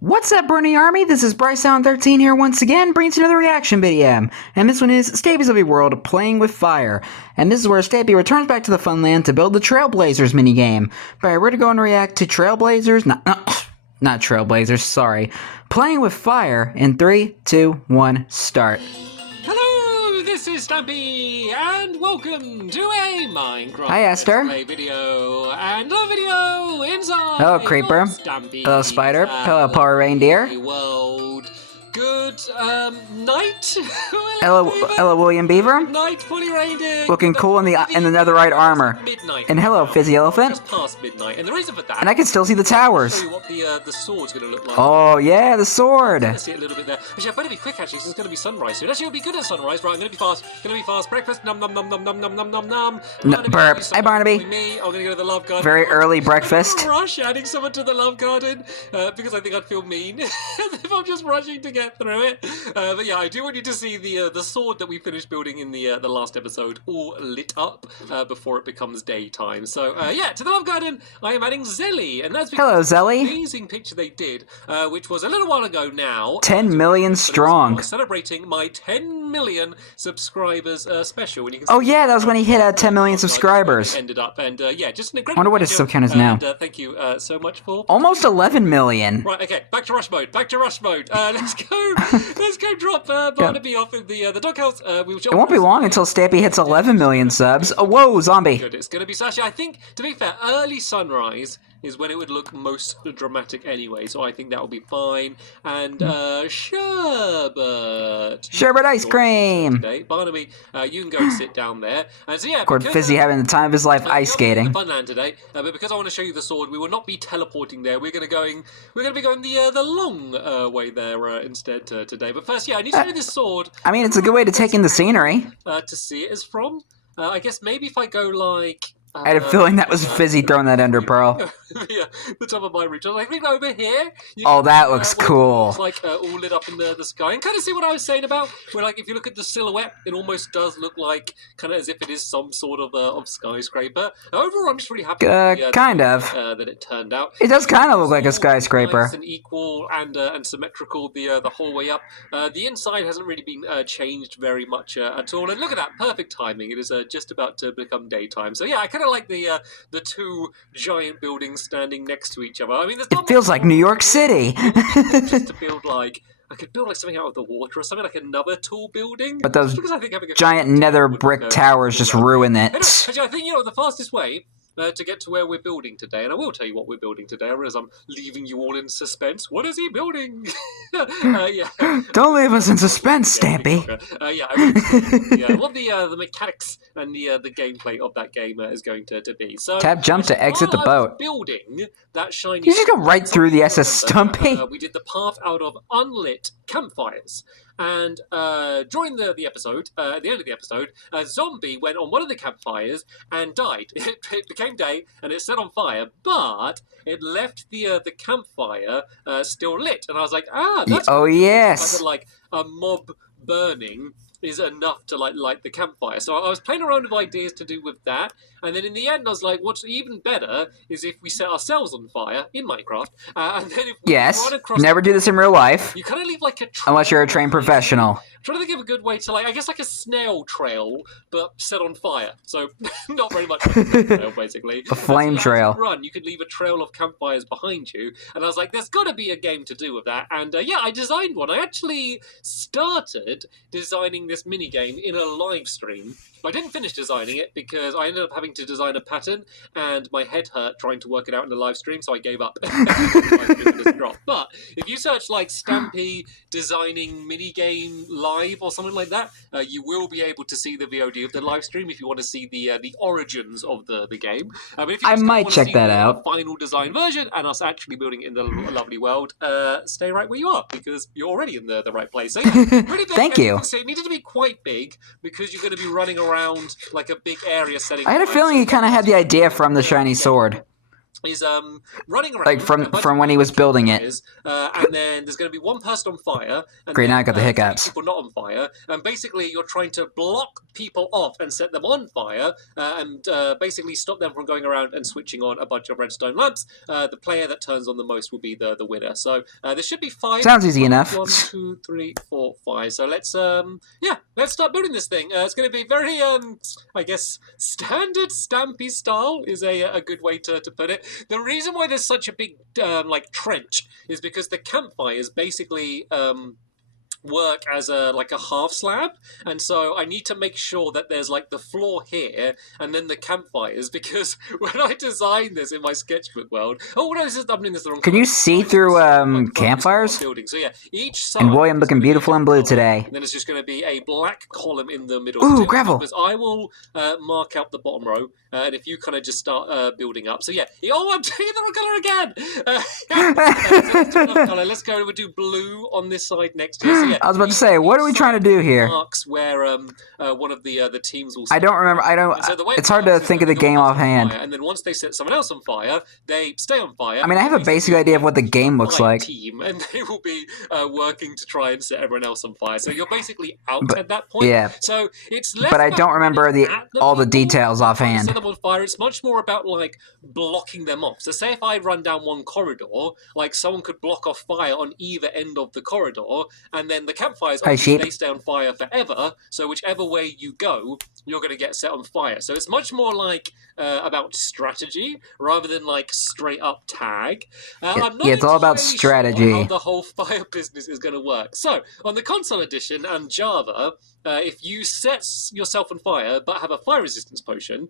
What's up, Bernie Army? This is BryceAllen13 here once again, bringing you another reaction video. And this one is Stampy's Lovely World Playing with Fire. And this is where Stampy returns back to the Funland to build the Trailblazers minigame. But we're going to go and react to Trailblazers, not Trailblazers, sorry. Playing with Fire in 3, 2, 1, start. Hello, this is Stampy, and welcome to a Minecraft Hi, Esther. Let's Play video, and a video inside Hello, Creeper. Stampy. Hello, Spider. Hello, Power Reindeer. World. Good night. Hello, William Beaver. Good night, Polly Reindeer. Looking cool in the netherite armor. Midnight. And hello, Fizzy Elephant. Just past midnight, and the reason for that. And I can still see the towers. Show you what the sword's going to look like. Oh yeah, the sword. I see it a little bit there. Actually, I better be quick actually, because it's going to be sunrise soon. Actually, it'll be good at sunrise. Right, I'm going to be fast. Breakfast. Nom nom nom nom nom nom nom nom nom. Burp. Hi, Barnaby. Me. I'm going to go to the love garden. Very early breakfast. Rush adding someone to the love garden because I think I'd feel mean if I'm just rushing to get through it. But yeah, I do want you to see the sword that we finished building in the last episode all lit up before it becomes daytime. So yeah, to the love garden, I am adding Zelly, and that's because Hello, Zelly. the amazing picture they did, which was a little while ago now. 10 million strong. Celebrating my 10 million subscribers special. And you can Oh yeah, that was when he hit 10 million subscribers. ended up, and yeah, just an I incredible. wonder what his still count is now. And, thank you so much for. Almost 11 million. Right, okay, back to rush mode. Let's go. Let's go drop Barnaby off in the doghouse. It won't be long until Stampy hits 11 million subs. Oh, whoa, zombie. Good. It's going to be Sashi. I think, to be fair, early sunrise is when it would look most dramatic anyway, so I think that will be fine. And sherbet. Sherbet ice cream. Today. Barnaby, you can go and sit down there. And so yeah, Of course, Fizzy having the time of his life ice skating. Funland today, but because I want to show you the sword, we will not be teleporting there. We're going to be going the long way there instead today. But first, yeah, I need to show you this sword. I mean, it's a good way to take in the scenery. To see it is from. I guess maybe if I go like. I had a feeling that was Fizzy throwing that Ender Pearl. Yeah, the top of my reach. I was like, over here. Oh, that looks cool. It's like all lit up in the sky. And kind of see what I was saying about, where like if you look at the silhouette, it almost does look like kind of as if it is some sort of skyscraper. Overall, I'm just really happy kind of. that it turned out. It does kind of look like a skyscraper. Nice and equal and symmetrical the whole way up. The inside hasn't really been changed very much at all. And look at that, perfect timing. It is just about to become daytime. So yeah, I kind of like the two giant buildings standing next to each other. I mean, it feels like New York City. Just to build like. I could build like something out of the water or something, like another tall building. But those giant nether brick towers just ruin it. Actually, I think, the fastest way to get to where we're building today, and I will tell you what we're building today. I realize I'm leaving you all in suspense. What is he building? Yeah. Don't leave us in suspense, Stampy. What the mechanics and the gameplay of that game is going to be. So Tab jump to exit the boat. Building that shiny. You just go right through the SS Stumpy. We did the path out of unlit campfires. And during the episode, at the end of the episode, a zombie went on one of the campfires and died. It became day and it set on fire, but it left the campfire still lit. And I was like, that's oh yes, like a mob burning is enough to light the campfire. So I was playing around with ideas to do with that, and then in the end I was like, what's even better is if we set ourselves on fire in Minecraft, and then if we run across never do this in real life. You kind of leave like a unless you're a trained professional. I'm trying to think of a good way to I guess like a snail trail, but set on fire. So not very much like a trail, basically. A flame trail. Run, you could leave a trail of campfires behind you, and I was like, there's got to be a game to do with that. And yeah, I designed one. I actually started designing this mini game in a live stream. I didn't finish designing it because I ended up having to design a pattern, and my head hurt trying to work it out in the live stream, so I gave up. But if you search like Stampy designing mini game live or something like that, you will be able to see the VOD of the live stream if you want to see the origins of the game. But if you I might check that out. Final design version and us actually building it in the lovely world, stay right where you are because you're already in the right place. So yeah, really big. Thank you. It needed to be quite big because you're going to be running around like a big area setting. I had a feeling you kind of had the idea from the shiny sword. is running around. Like from when he was building it. And then there's going to be one person on fire. And Great, then, now I got the hiccups. 3 people not on fire. And basically, you're trying to block people off and set them on fire, and basically stop them from going around and switching on a bunch of redstone lamps. The player that turns on the most will be the winner. So there should be 5. Sounds easy enough. 1, 2, 3, 4, 5. So let's let's start building this thing. It's going to be very I guess standard Stampy style is a good way to put it. The reason why there's such a big like trench is because the campfires basically work as a half slab, and so I need to make sure that there's like the floor here and then the campfires, because when I designed this in my sketchbook world, I'm doing this the wrong. Can you see through campfires? Building. So yeah, each side. And boy, I'm looking beautiful in blue today. And then it's just going to be a black column in the middle. Ooh, gravel. Because I will mark out the bottom row, and if you kind of just start building up. So yeah, I'm taking the wrong color again. Let's go. We'll do blue on this side next year. So yeah, I was about to say, what are we trying to do here? Marks where one of the teams will. I don't remember. So it's hard to think of the game offhand. And then once they set someone else on fire, they stay on fire. I mean, I have a basic idea of what the game looks like. Team, and they will be working to try and set everyone else on fire. So you're basically out at that point. Yeah. So it's less. But I don't remember all the details offhand. Set them on fire. It's much more about like blocking them off. So say if I run down one corridor, like someone could block off fire on either end of the corridor, and then the campfires they stay on fire forever. So whichever way you go, you're going to get set on fire. So it's much more like about strategy rather than like straight up tag. I'm not it's all about strategy. Sure how the whole fire business is going to work. So on the console edition and Java, if you set yourself on fire but have a fire resistance potion,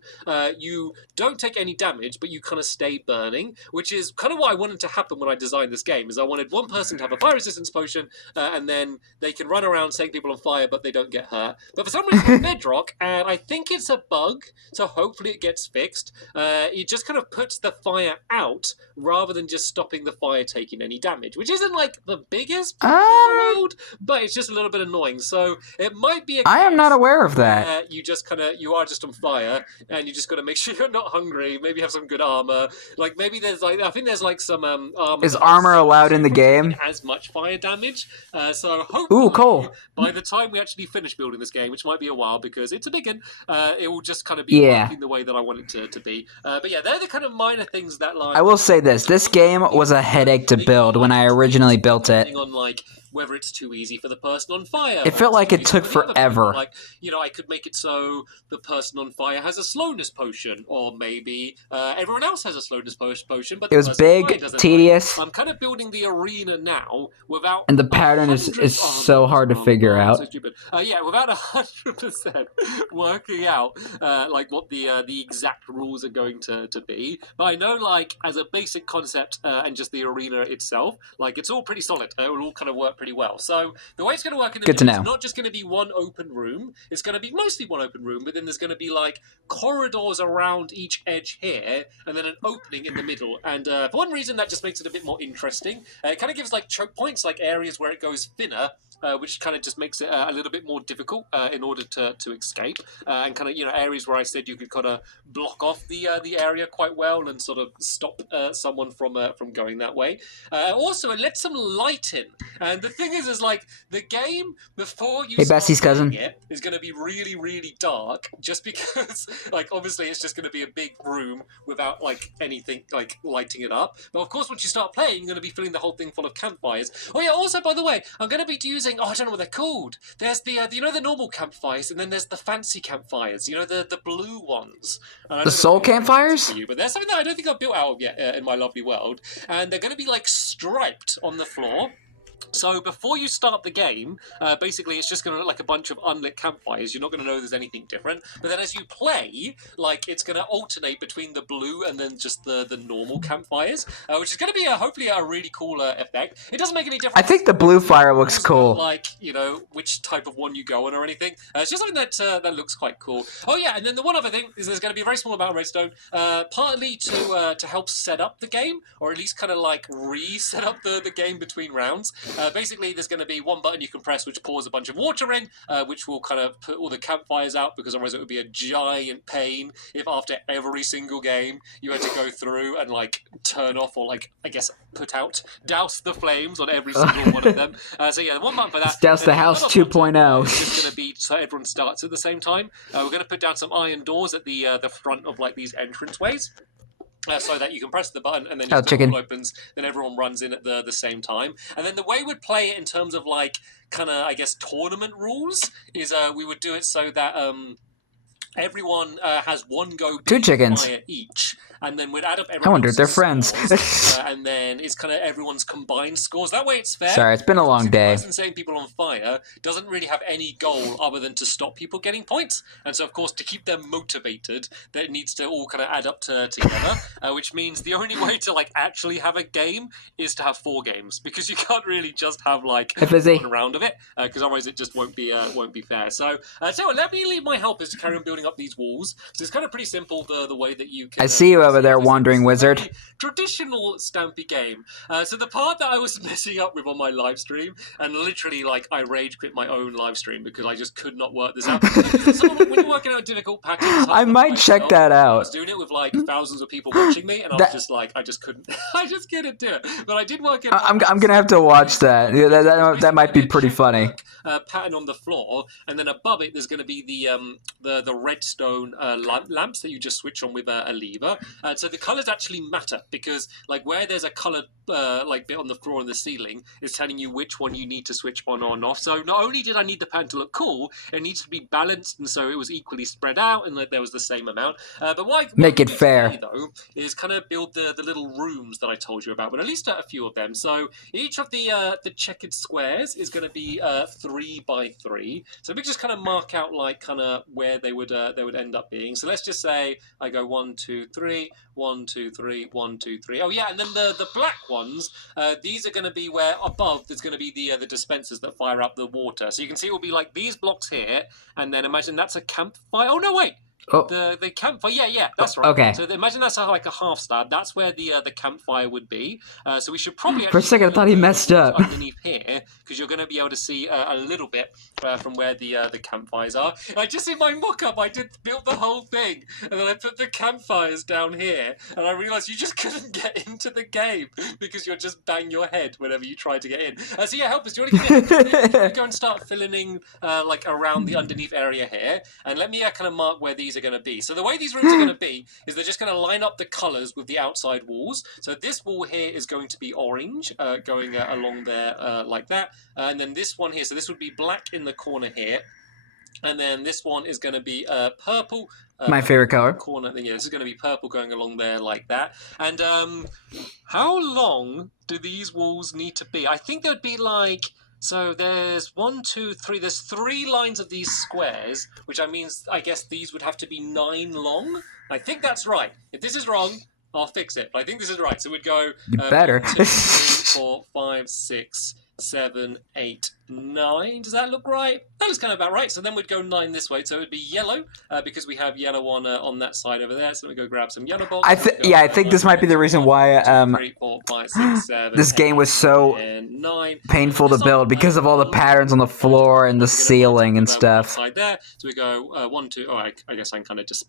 you don't take any damage, but you kind of stay burning, which is kind of what I wanted to happen when I designed this game. Is I wanted one person to have a fire resistance potion, and then they can run around setting people on fire, but they don't get hurt. But for some reason, on Bedrock, and I think it's a bug, so hopefully it gets fixed. It just kind of puts the fire out rather than just stopping the fire taking any damage, which isn't like the biggest problem in the world, but it's just a little bit annoying. So it might be. I am not aware of that. You are just on fire, and you just got to make sure you're not hungry. Maybe have some good armor. Like maybe there's some armor. Is armor allowed in the game? As much fire damage. So hopefully, ooh, cool. By the time we actually finish building this game, which might be a while because it's a big one, it will just kind of be working the way that I want it to be. But yeah, they're the kind of minor things that like. I will say this game was a headache to build when I originally built it. On like whether it's too easy for the person on fire. It felt like it took forever. Like, I could make it so the person on fire has a slowness potion, or maybe everyone else has a slowness potion, but it was big, tedious. I'm kind of building the arena now without... And the pattern is so hard to figure out. So stupid. Without 100% working out like what the exact rules are going to be. But I know, like, as a basic concept and just the arena itself, like, it's all pretty solid. It will all kind of work pretty well. So the way it's going to work in the middle, it's not just going to be one open room. It's going to be mostly one open room, but then there's going to be like corridors around each edge here, and then an opening in the middle. And for one reason, that just makes it a bit more interesting. It kind of gives like choke points, like areas where it goes thinner, which kind of just makes it a little bit more difficult in order to escape. And kind of areas where I said you could kind of block off the area quite well and sort of stop someone from going that way. Also, it lets some light in. And the thing is like the game before you start playing it is going to be really, really dark, just because like obviously it's just going to be a big room without like anything like lighting it up. But of course, once you start playing, you're going to be filling the whole thing full of campfires. Oh yeah, also by the way, I'm going to be using I don't know what they're called. There's the the normal campfires, and then there's the fancy campfires. The blue ones. The soul campfires? But there's something that I don't think I've built out of yet in my lovely world, and they're going to be like striped on the floor. So before you start the game, basically it's just going to look like a bunch of unlit campfires. You're not going to know there's anything different. But then as you play, like it's going to alternate between the blue and then just the normal campfires, which is going to be hopefully a really cool effect. It doesn't make any difference. I think the blue fire looks cool. Like, which type of one you go on or anything. It's just something that looks quite cool. Oh yeah, and then the one other thing is there's going to be a very small amount of redstone, partly to help set up the game, or at least kind of like reset up the game between rounds. Basically, there's going to be one button you can press which pours a bunch of water in, which will kind of put all the campfires out, because otherwise it would be a giant pain if after every single game you had to go through and like turn off or like, I guess, douse the flames on every single one of them. So yeah, one button for that. It's Douse the House 2.0. It's just going to be so everyone starts at the same time. We're going to put down some iron doors at the front of like these entranceways. So that you can press the button and then just all opens, then everyone runs in at the same time. And then the way we'd play it in terms of like kind of, I guess, tournament rules is we would do it so that everyone has one go 2 chickens fire each. And then we'd add up everyone's I wonder if they're friends. And then it's kind of everyone's combined scores. That way it's fair. Sorry, it's been a long day. The person setting people on fire doesn't really have any goal other than to stop people getting points. And so, of course, to keep them motivated, that needs to all kind of add up together, which means the only way to like actually have a game is to have 4 games, because you can't really just have like one round of it, because otherwise it just won't be fair. So, let me leave my helpers to carry on building up these walls. So it's kind of pretty simple the way that you can. I see you over there, wandering wizard. Traditional Stampy game. So the part that I was messing up with on my live stream, and literally like I rage quit my own live stream because I just could not work this out. When you're working out difficult patterns, I might check that out. I was doing it with like thousands of people watching me, and I was just like, I just couldn't do it. But I did work it out. I'm gonna have to watch that. Yeah, that might be pretty funny. Pattern on the floor, and then above it there's going to be the redstone lamps that you just switch on with a lever. So the colors actually matter, because like where there's a colored like bit on the floor and the ceiling is telling you which one you need to switch on or off. So not only did I need the pattern to look cool, it needs to be balanced, and so it was equally spread out and that there was the same amount. But what make it fair today, though, is kind of build the little rooms that I told you about, but at least a few of them. So each of the checkered squares is going to be 3 by 3. So we just kind of mark out like kind of where they would end up being. So let's just say I go 1, 2, 3, 1, 2, 3, 1, 2, 3. Oh yeah, and then the black ones, these are going to be where above there's going to be the dispensers that fire up the water. So you can see it will be like these blocks here, and then imagine that's a campfire. Oh no, wait. Oh. The campfire, yeah, that's right. Okay. So imagine that's like a half star. That's where the campfire would be. So we should probably. For a second, I thought he messed up. Underneath here, because you're going to be able to see a little bit from where the campfires are. I just in my mock-up, I did build the whole thing, and then I put the campfires down here, and I realised you just couldn't get into the game because you'll just bang your head whenever you try to get in. So yeah, help us. Do you want to get in? Go and start filling in like around the underneath area here, and let me kind of mark where these are going to be. So the way these rooms are going to be is they're just going to line up the colours with the outside walls. So this wall here is going to be orange, going along there like that. And then this one here, so this would be black in the corner here. And then this one is going to be purple. My favorite color. Corner thing. Yeah, this is going to be purple going along there like that. And how long do these walls need to be? I think they would be like... So there's 1, 2, 3. There's 3 lines of these squares, which I guess these would have to be 9 long. I think that's right. If this is wrong, I'll fix it. But I think this is right. So we'd go. You better. 1, 2, 3, 4, 5, 6, 7, 8, 9. Does that look right? That looks kind of about right. So then we'd go 9 this way. So it would be yellow because we have yellow on that side over there. So let me go grab some yellow bolts. I think this might be the reason why 3, 4, 5, 6, 7, this game was so 9. painful to build because of all the patterns on the floor and the ceiling and stuff. Side there. So we go 1, 2. Oh, I guess I can kind of just.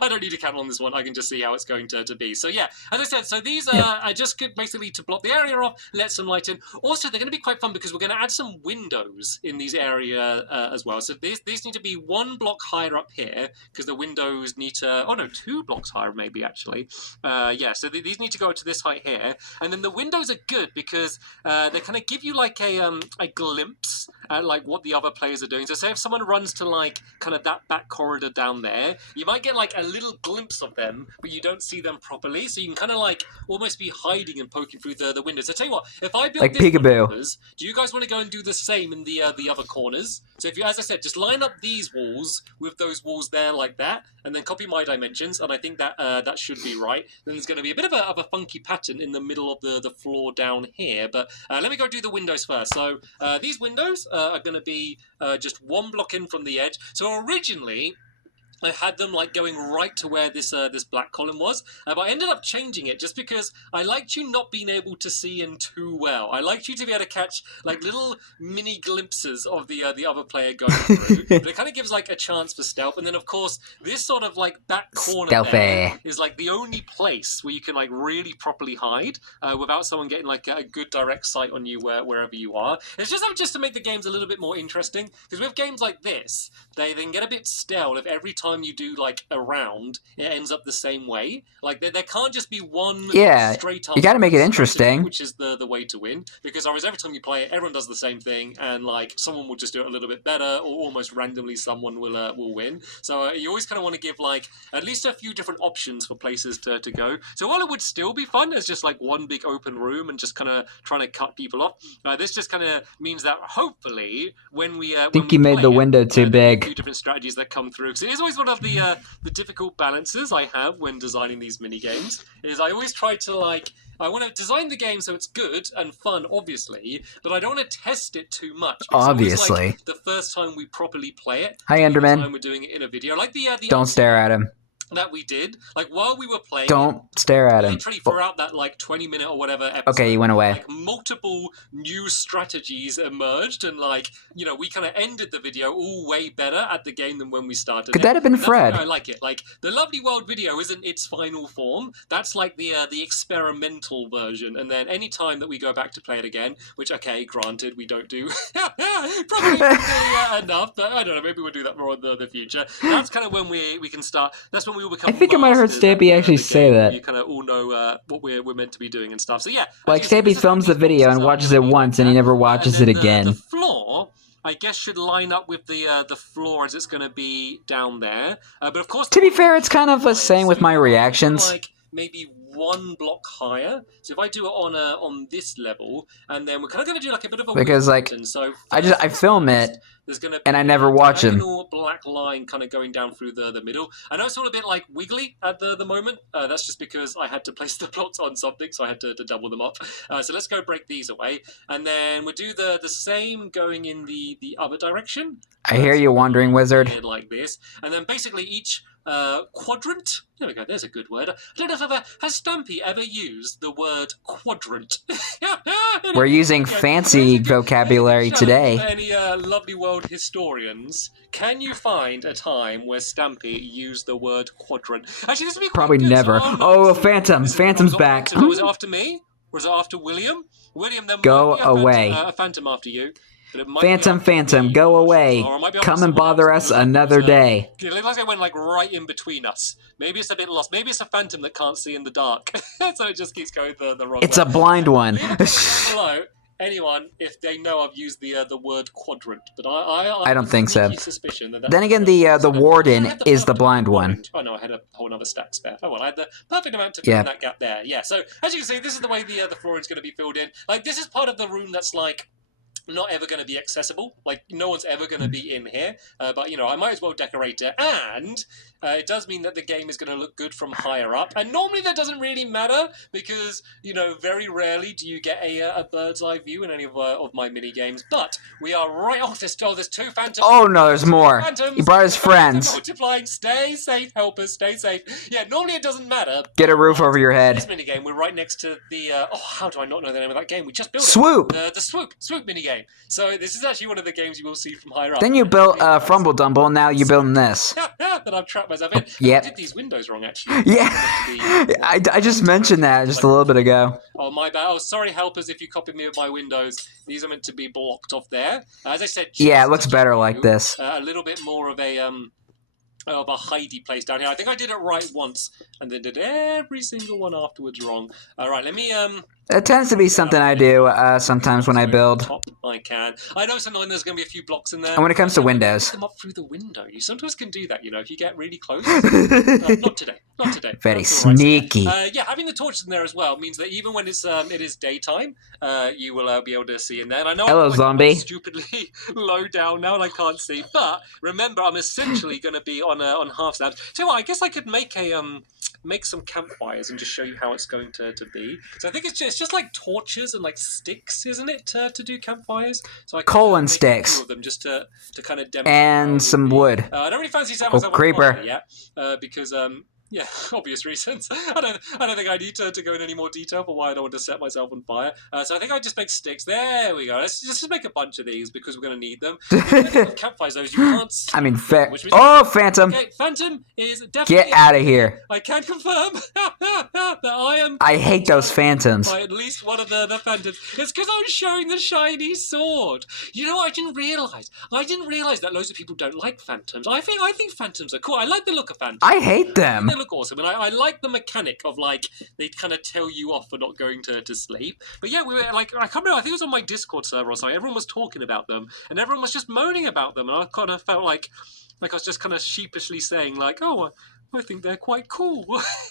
I don't need to count on this one. I can just see how it's going to be. So yeah, as I said, so these are just basically to block the area off, let some light in. Also, they're going to be quite fun because we're going to add some windows in these area as well. So these need to be 1 block higher up here because the windows need to. Oh no, 2 blocks higher maybe actually. Yeah, so these need to go to this height here, and then the windows are good because they kind of give you like a glimpse at like what the other players are doing. So say if someone runs to like kind of that back corridor down there, you might get like a little glimpse of them, but you don't see them properly. So you can kind of like almost be hiding and poking through the windows. So tell you what, if I build like this peekaboo. Do you guys want to go and do the same in the other corners? So if you, as I said, just line up these walls with those walls there like that, and then copy my dimensions, and I think that that should be right. Then there's going to be a bit of a funky pattern in the middle of the floor down here. But let me go do the windows first. So these windows are going to be just 1 block in from the edge. So originally, I had them like going right to where this black column was, but I ended up changing it just because I liked you not being able to see in too well. I liked you to be able to catch like little mini glimpses of the other player going through, but it kind of gives like a chance for stealth. And then of course this sort of like back corner there is like the only place where you can like really properly hide without someone getting like a good direct sight on you wherever you are. It's just to make the games a little bit more interesting, because with games like this, they then get a bit stale if every time you do like a round it ends up the same way. Like there can't just be one straight up, you gotta make it interesting, which is the way to win, because otherwise every time you play it everyone does the same thing, and like someone will just do it a little bit better, or almost randomly someone will win. So you always kind of want to give like at least a few different options for places to go. So while it would still be fun as just like one big open room and just kind of trying to cut people off, this just kind of means that hopefully when we I think you made the window too big. A few different strategies that come through, because it is always one of the difficult balances I have when designing these mini games. Is I always try to like, I want to design the game so it's good and fun, obviously, but I don't want to test it too much. Obviously, like the first time we properly play it. Hi, Enderman. The time we're doing it in a video, like the don't stare at him. That we did, like while we were playing. Don't stare at him. Literally throughout that like 20-minute or whatever episode. Okay, you went away. Like multiple new strategies emerged, and like we kind of ended the video all way better at the game than when we started. Could that have been Fred? I like it. Like the Lovely World video isn't its final form. That's like the experimental version. And then any time that we go back to play it again, which okay, granted we don't do probably enough, but I don't know. Maybe we'll do that more in the future. That's kind of when we can start. That's when we will become. I think I might have heard Stampy actually say that. You kind of all know what we're meant to be doing and stuff. So yeah, like Stampy films the video and watches it once, and he never watches it again. The floor, I guess, should line up with the floor as it's going to be down there. But of course, to be fair, it's kind of the same with my reactions. Like maybe one block higher. So if I do it on this level, and then we're kind of going to do like a bit of a because like so I film it. There's gonna be and I never watch him. Black line kind of going down through the middle. I know it's all a bit like wiggly at the moment. That's just because I had to place the blocks on something, so I had to double them up. So let's go break these away, and then we'll do the same going in the other direction. I hear you, wandering wizard. Like this, and then basically each quadrant. There we go. There's a good word. I don't know if has Stampy ever used the word quadrant? We're using fancy vocabulary today. Any Lovely World historians, can you find a time where Stampy used the word quadrant? Actually, this would be probably never. Oh, Phantom! Phantom's back. Was it after me? Was it after William? William, then go away. A Phantom after you. Phantom, go away. Come and bother us another day. It looks like it went like right in between us. Maybe it's a bit lost. Maybe it's a Phantom that can't see in the dark. So it just keeps going the wrong way. It's a blind one. Below, anyone, if they know I've used the word quadrant, but I don't think so. Suspicion that then again, the warden is the blind one. Oh no, I had a whole other stack spare. Oh well, I had the perfect amount to fill in that gap there. Yeah. So as you can see, this is the way the flooring's going to be filled in. Like this is part of the room that's like not ever going to be accessible. Like no one's ever going to be in here. But I might as well decorate it, and it does mean that the game is going to look good from higher up. And normally that doesn't really matter because very rarely do you get a bird's eye view in any of my mini games. But we are right off this. Oh, there's two phantoms. Oh no, there's more. Phantoms. He brought his friends. Multiplying. Stay safe, helpers. Stay safe. Yeah, normally it doesn't matter. Get a roof over your head. This mini game, we're right next to the. How do I not know the name of that game? We just built Swoop. The swoop mini game. So this is actually one of the games you will see from higher up. Then you built Frumble Dumble, and now you're building this. That I've trapped myself in. Yep. I did these windows wrong, actually. Yeah. I just mentioned that just a little bit ago. Oh, my bad. Oh, sorry, helpers, if you copied me with my windows. These are meant to be blocked off there. As I said... Yeah, it looks better like this. A little bit more of a hidey place down here. I think I did it right once, and then did every single one afterwards wrong. All right, let me... It tends to be something I do sometimes when I build. I can. I know sometimes there's going to be a few blocks in there. And when it comes to windows. Them up through the window. You sometimes can do that, if you get really close. Not today. Not today. Very sneaky. Yeah, having the torches in there as well means that even when it is daytime, you will be able to see in there. And I know hello, zombie. I'm stupidly low down now and I can't see. But remember, I'm essentially going to be on half slabs. So I guess I could make some campfires and just show you how it's going to be. So I think it's just just like torches and like sticks, isn't it, to do campfires? So I Colon make sticks. a few of them just to kind of demonstrate. And some wood. I don't really fancy setting myself on creeper. fire yet, because yeah, obvious reasons. I don't think I need to go in any more detail for why I don't want to set myself on fire. So I think I just make sticks. There we go. Let's just make a bunch of these because we're going to need them. The thing with campfires, though, is you can't see I mean, them, oh, Phantom! Okay, Phantom is definitely... Get out of here. I can confirm that I am... I hate those Phantoms. By at least one of the Phantoms. It's because I was showing the shiny sword. You know what I didn't realise? I didn't realise that loads of people don't like Phantoms. I think Phantoms are cool. I like the look of Phantoms. I hate them. They look awesome, and I like the mechanic of, like, they kind of tell you off for not going to sleep. But yeah, we were, like, I can't remember, I think it was on my Discord server or something, everyone was talking about them, and everyone was just moaning about them, and I kind of felt like I was just kind of sheepishly saying, like, oh, I think they're quite cool.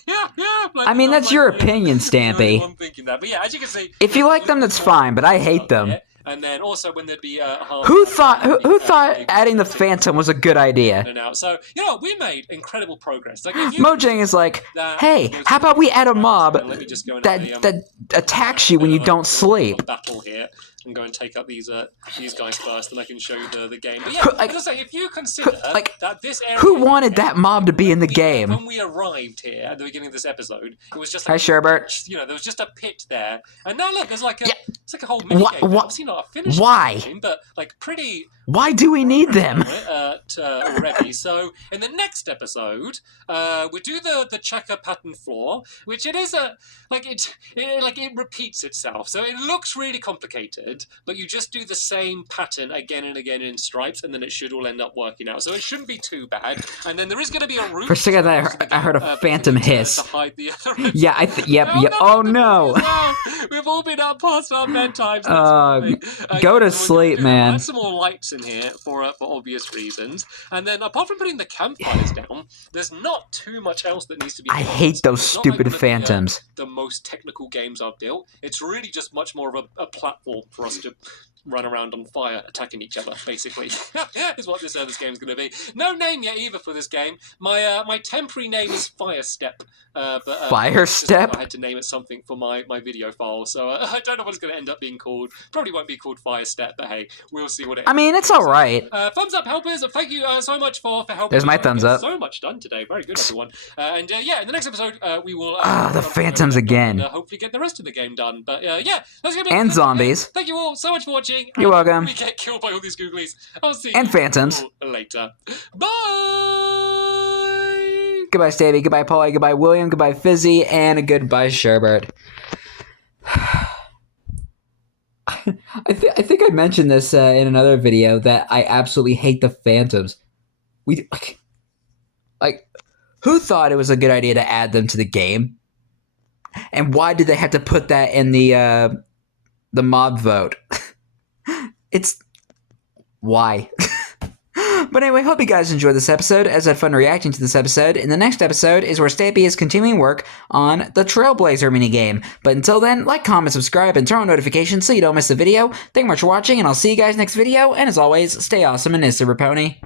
yeah. Like, I mean, that's your opinion, Stampy. I'm thinking that, but yeah, as you can see, if you like them, that's fine, but I hate them. And then also when there'd be who thought adding the Phantom was a good idea? So we made incredible progress. Like Mojang is like, hey, how about we add a mob that attacks you when you don't sleep? Battle here. And go and take up these guys first, and I can show you the game. But yeah, as I say, if you consider that this area... Who wanted that mob to be in the game? When we arrived here at the beginning of this episode, it was just like... Hi, Sherbert. There was just a pit there. And now look, there's like it's like a whole mini game. Obviously not a finished game, but like pretty... Why do we need them? Already. So in the next episode, we do the checker pattern floor, which it is it repeats itself. So it looks really complicated, but you just do the same pattern again and again in stripes, and then it should all end up working out. So it shouldn't be too bad. And then there is going to be a roof. For a second, I heard a phantom hiss. To hide the other yeah, yep. Oh no! We've all been up past our bedtimes. Go to sleep, man. Add some more lights in here for obvious reasons. And then apart from putting the campfires down, there's not too much else that needs to be done. I hate those stupid Phantoms. The most technical games I've built. It's really just much more of a platform for us to run around on fire attacking each other, basically. Is what this game is going to be. No name yet either for this game. My temporary name is Fire Step. Fire Step? I had to name it something for my video file, so I don't know what it's going to end up being called. Probably won't be called Fire Step, but hey, we'll see what it is. I mean, it's alright. Thumbs up, helpers. Thank you so much for helping. There's my thumbs up. So much done today. Very good, everyone. And yeah, in the next episode, we will... the Phantoms again. And, hopefully get the rest of the game done. But yeah, let's get and zombies. Thank you all so much for watching. You're welcome. We get killed by all these googlies. I'll see and you Phantoms. Later. Bye! Goodbye, Stampy. Goodbye, Polly. Goodbye, William. Goodbye, Fizzy. And goodbye, Sherbert. I think I mentioned this in another video that I absolutely hate the Phantoms. Who thought it was a good idea to add them to the game? And why did they have to put that in the mob vote? It's... why? But anyway, hope you guys enjoyed this episode, as I had fun reacting to this episode. In the next episode is where Stampy is continuing work on the Trailblazer minigame. But until then, like, comment, subscribe, and turn on notifications so you don't miss a video. Thank you much for watching, and I'll see you guys next video. And as always, stay awesome and Super Pony.